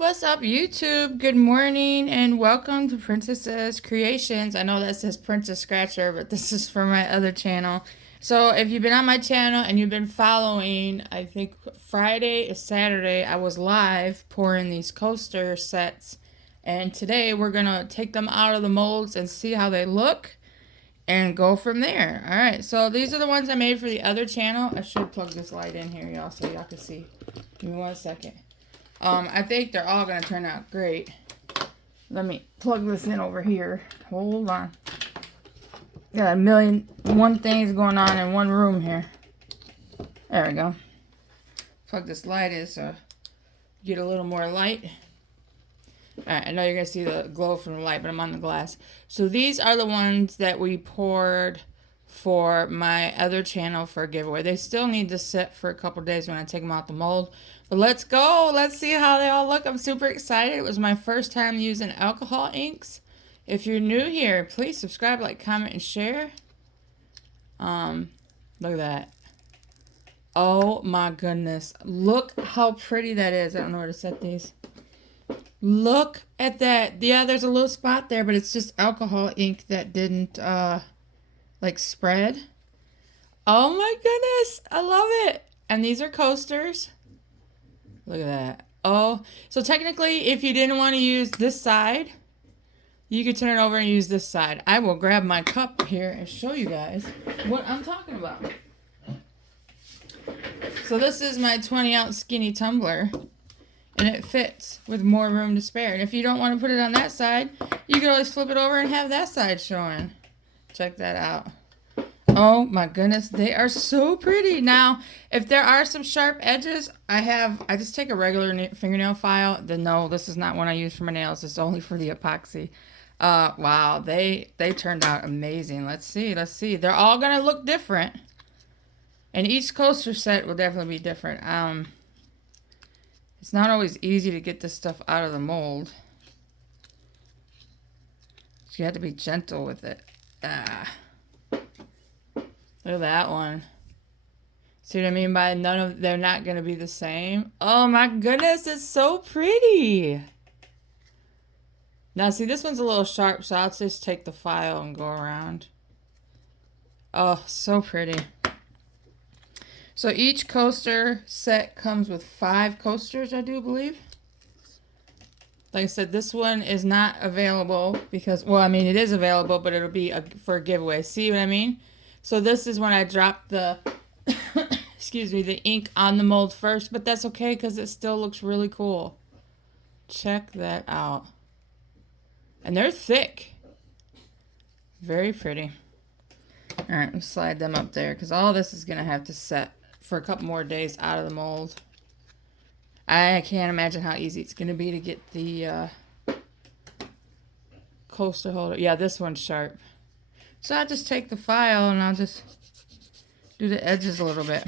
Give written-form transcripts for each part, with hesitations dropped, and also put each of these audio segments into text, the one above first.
What's up, YouTube? Good morning and welcome to Princess's Creations. I know that says Princess Scratcher, but this is for my other channel. So if you've been on my channel and you've been following, I think Friday or Saturday, I was live pouring these coaster sets. And today we're going to take them out of the molds and see how they look and go from there. Alright, so these are the ones I made for the other channel. I should plug this light in here, y'all, so y'all can see. Give me 1 second. I think they're all going to turn out great. Let me plug this in over here. Hold on. Got a million, one things going on in one room here. There we go. Plug this light in so you get a little more light. Alright, I know you're going to see the glow from the light, but I'm on the glass. So these are the ones that we poured for my other channel for a giveaway. They still need to sit for a couple days when I take them out the mold. But let's go. Let's see how they all look. I'm super excited. It was my first time using alcohol inks. If you're new here, please subscribe, like, comment, and share. Look at that. Oh my goodness. Look how pretty that is. I don't know where to set these. Look at that. Yeah, there's a little spot there, but it's just alcohol ink that didn't, like, spread. Oh my goodness. I love it. And these are coasters. Look at that. Oh, so technically, if you didn't want to use this side, you could turn it over and use this side. I will grab my cup here and show you guys what I'm talking about. So this is my 20-ounce skinny tumbler, and it fits with more room to spare. And if you don't want to put it on that side, you can always flip it over and have that side showing. Check that out. Oh my goodness, they are so pretty. Now, if there are some sharp edges, I just take a regular fingernail file. No, this is not one I use for my nails. It's only for the epoxy. Wow, they turned out amazing. Let's see. They're all gonna look different, and each coaster set will definitely be different. It's not always easy to get this stuff out of the mold. So you have to be gentle with it. Look at that one. See what I mean by they're not going to be the same? Oh my goodness, it's so pretty. Now see, this one's a little sharp, so I'll just take the file and go around. Oh, so pretty. So each coaster set comes with 5 coasters, I do believe. Like I said, this one is not available because, well, I mean, it is available, but it'll be for a giveaway. See what I mean? So this is when I dropped the, excuse me, the ink on the mold first, but that's okay because it still looks really cool. Check that out. And they're thick. Very pretty. All right, let's slide them up there because all this is going to have to set for a couple more days out of the mold. I can't imagine how easy it's going to be to get the coaster holder. Yeah, this one's sharp. So I'll just take the file and I'll just do the edges a little bit.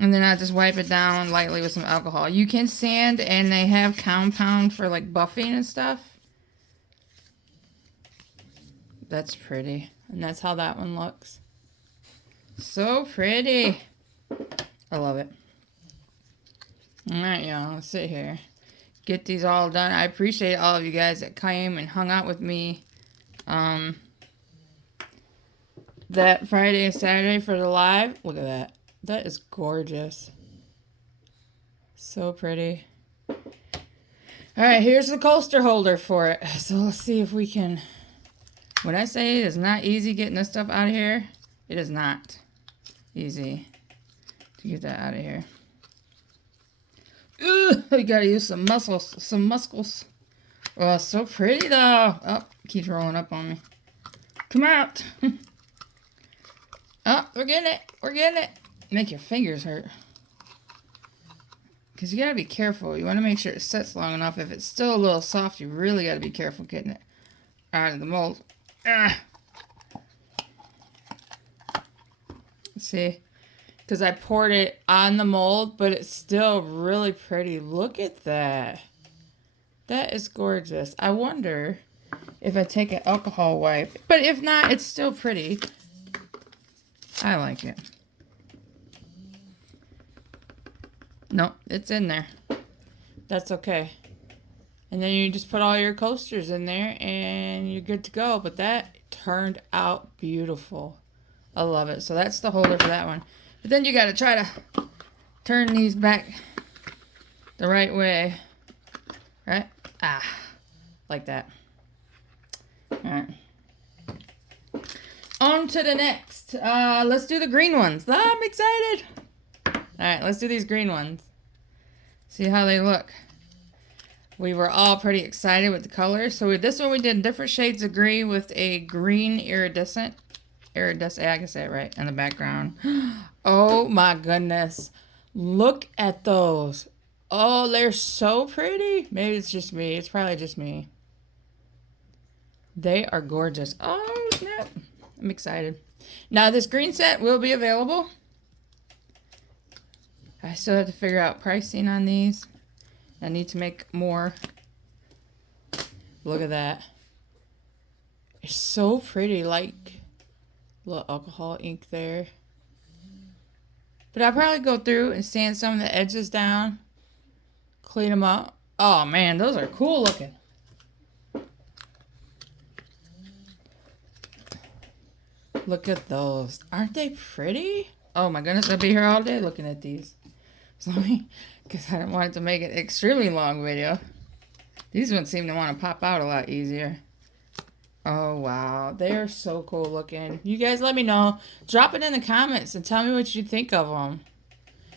And then I'll just wipe it down lightly with some alcohol. You can sand, and they have compound for like buffing and stuff. That's pretty. And that's how that one looks. So pretty. I love it. Alright, y'all. Let's sit here. Get these all done. I appreciate all of you guys that came and hung out with me that Friday and Saturday for the live. Look at that. That is gorgeous. So pretty. Alright, here's the coaster holder for it. So let's see if we can... When I say it is not easy getting this stuff out of here, it is not easy to get that out of here. Ooh, we gotta use some muscles. Oh, so pretty though. Oh, keeps rolling up on me. Come out. Oh, we're getting it. Make your fingers hurt. Because you gotta be careful. You want to make sure it sets long enough. If it's still a little soft, you really gotta be careful getting it out of the mold. See? Because I poured it on the mold, but it's still really pretty. Look at that. That is gorgeous. I wonder if I take an alcohol wipe. But if not, it's still pretty. I like it. Nope, it's in there. that's okay. And then you just put all your coasters in there and you're good to go. But that turned out beautiful. I love it. So that's the holder for that one. But then you got to try to turn these back the right way. Right? Ah, like that. All right. On to the next. Let's do the green ones. I'm excited. All right, let's do these green ones. See how they look. We were all pretty excited with the colors. So with this one, we did different shades of green with a green iridescent. I can say it right, in the background. Oh my goodness. Look at those. Oh, they're so pretty. Maybe it's just me. It's probably just me. They are gorgeous. Oh, snap. I'm excited. Now, this green set will be available. I still have to figure out pricing on these. I need to make more. Look at that. It's so pretty, like little alcohol ink there. But I'll probably go through and sand some of the edges down. Clean them up. Oh man, those are cool looking. Look at those. Aren't they pretty? Oh my goodness, I'll be here all day looking at these. So let me, because I don't want it to make an extremely long video. These ones seem to want to pop out a lot easier. Oh wow, they are so cool looking. You guys let me know. Drop it in the comments and tell me what you think of them.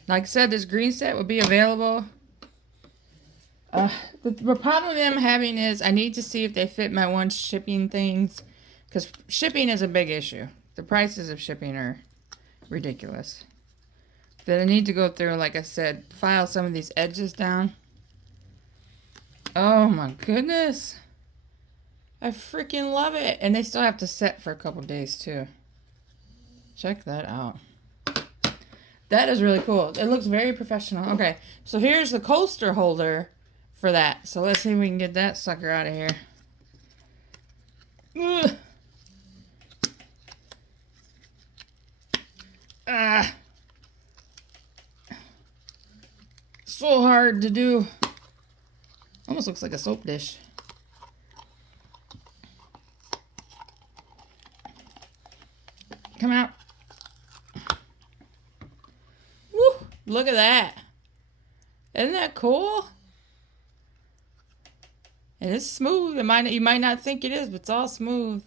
Like I said, this green set will be available. The problem I'm having is I need to see if they fit my one shipping things. Because shipping is a big issue. The prices of shipping are ridiculous. But I need to go through, like I said, file some of these edges down. Oh my goodness. I freaking love it. And they still have to set for a couple days too. Check that out. That is really cool. It looks very professional. Okay, so here's the coaster holder for that. So let's see if we can get that sucker out of here. Ugh. Ah. So hard to do. Almost looks like a soap dish. Come out. Woo! Look at that. Isn't that cool? And it's smooth. You might not think it is, but it's all smooth.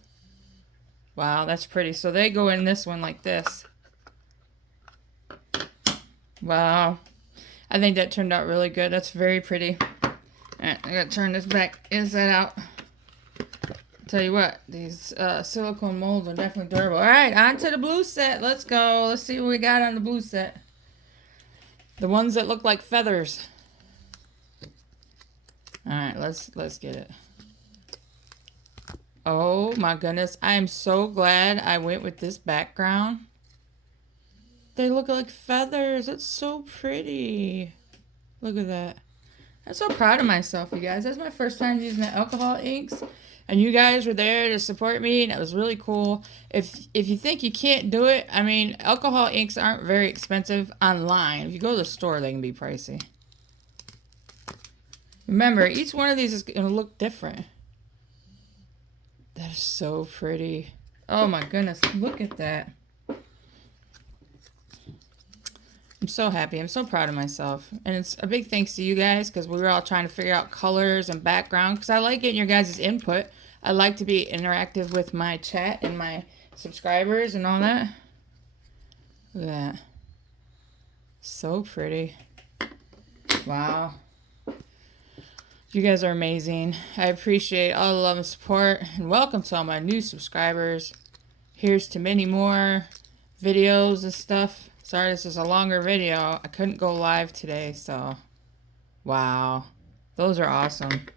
Wow, that's pretty. So they go in this one like this. Wow. I think that turned out really good. That's very pretty. Alright, I gotta turn this back inside out. Tell you what, these silicone molds are definitely durable. Alright, on to the blue set. Let's go. Let's see what we got on the blue set. The ones that look like feathers. Alright, let's get it. Oh my goodness. I am so glad I went with this background. They look like feathers. It's so pretty. Look at that. I'm so proud of myself, you guys. That's my first time using the alcohol inks. And you guys were there to support me, and it was really cool. If you think you can't do it, I mean, alcohol inks aren't very expensive online. If you go to the store, they can be pricey. Remember, each one of these is going to look different. That is so pretty. Oh my goodness, look at that. I'm so happy. I'm so proud of myself. And it's a big thanks to you guys because we were all trying to figure out colors and background because I like getting your guys' input. I like to be interactive with my chat and my subscribers and all that. Look at that. So pretty. Wow. You guys are amazing. I appreciate all the love and support. And welcome to all my new subscribers. Here's to many more videos and stuff. Sorry, this is a longer video. I couldn't go live today, so wow. Those are awesome.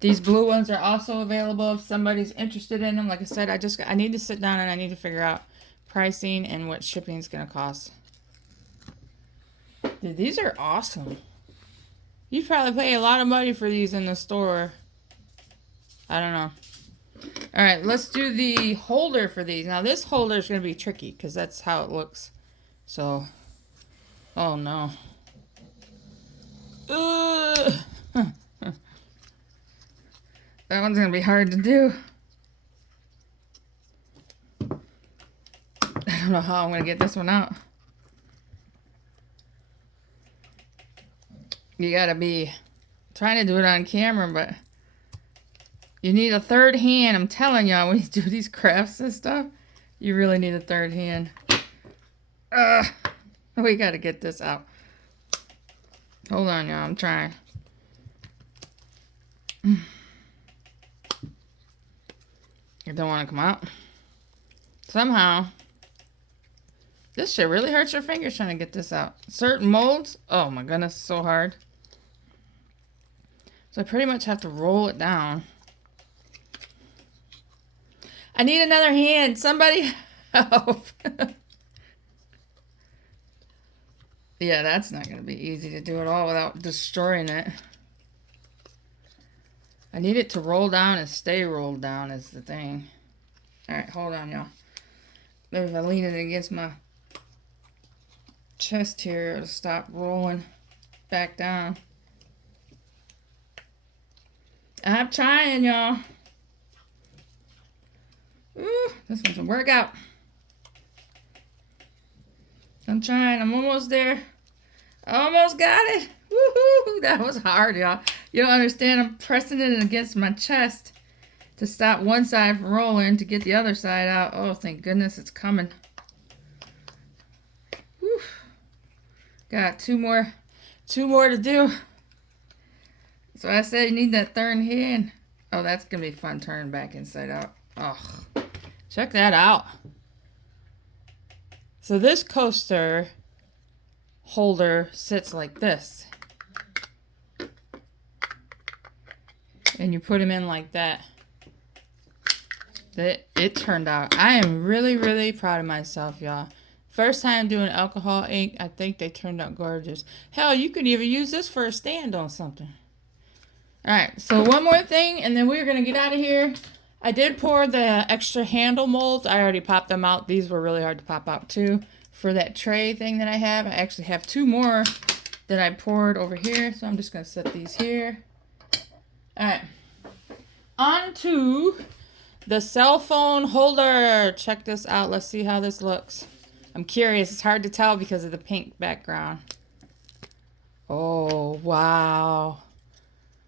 These blue ones are also available if somebody's interested in them. Like I said, I need to sit down and I need to figure out pricing and what shipping is going to cost. Dude, these are awesome. You probably pay a lot of money for these in the store. I don't know. All right, let's do the holder for these. Now, this holder is going to be tricky because that's how it looks. So, oh no. Ugh. That one's gonna be hard to do. I don't know how I'm gonna get this one out. You gotta be trying to do it on camera, but you need a third hand. I'm telling y'all, when you do these crafts and stuff, you really need a third hand. We gotta get this out. Hold on, y'all. I'm trying. It don't want to come out. Somehow. This shit really hurts your fingers trying to get this out. Certain molds, oh my goodness, so hard. So I pretty much have to roll it down. I need another hand. Somebody help. Yeah, that's not going to be easy to do it all without destroying it. I need it to roll down and stay rolled down is the thing. Alright, hold on, y'all. Maybe if I lean it against my chest here, it'll stop rolling back down. I'm trying, y'all. Ooh, this one's a workout. I'm trying. I'm almost there. Almost got it. Woohoo! That was hard, y'all. You don't understand. I'm pressing it against my chest to stop one side from rolling to get the other side out. Oh, thank goodness it's coming. Whew. Got two more to do. So I said you need that third hand. Oh, that's going to be fun turning back inside out. Oh, check that out. So this coaster holder sits like this. And you put them in like that. It turned out. I am really, really proud of myself, y'all. First time doing alcohol ink, I think they turned out gorgeous. Hell, you could even use this for a stand on something. Alright, so one more thing, and then we're going to get out of here. I did pour the extra handle molds. I already popped them out. These were really hard to pop out too. For that tray thing that I have, I actually have two more that I poured over here. So I'm just going to set these here. Alright. On to the cell phone holder. Check this out. Let's see how this looks. I'm curious. It's hard to tell because of the pink background. Oh, wow.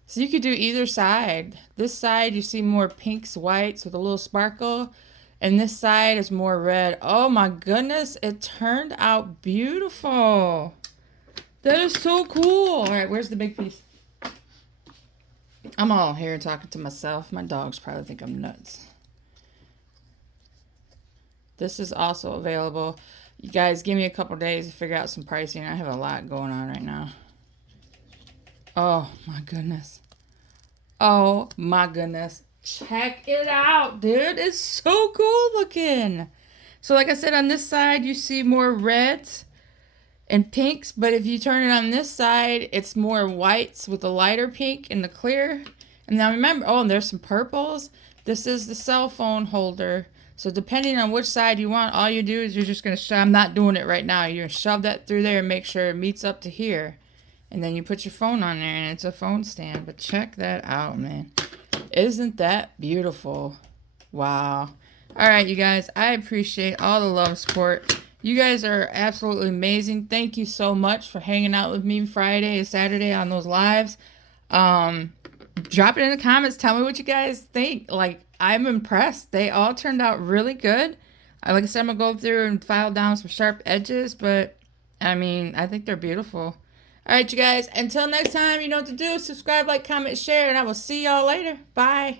So you could do either side. This side you see more pinks, whites with a little sparkle. And this side is more red. Oh my goodness. It turned out beautiful. That is so cool. All right, where's the big piece? I'm all here talking to myself. My dogs probably think I'm nuts. This is also available. You guys give me a couple days to figure out some pricing. I have a lot going on right now. Oh my goodness. Oh my goodness. Check it out, dude. It's so cool looking. So like I said, on this side, you see more reds and pinks. But if you turn it on this side, it's more whites with a lighter pink and the clear. And now remember, oh, and there's some purples. This is the cell phone holder. So depending on which side you want, all you do is you're just going to shove. I'm not doing it right now. You're going to shove that through there and make sure it meets up to here. And then you put your phone on there and it's a phone stand. But check that out, man. Isn't that beautiful? Wow. All right, you guys. I appreciate all the love and support. You guys are absolutely amazing. Thank you so much for hanging out with me Friday and Saturday on those lives. Drop it in the comments. Tell me what you guys think. Like, I'm impressed. They all turned out really good. Like I said, I'm going to go through and file down some sharp edges. But, I mean, I think they're beautiful. All right, you guys. Until next time, you know what to do. Subscribe, like, comment, share. And I will see y'all later. Bye.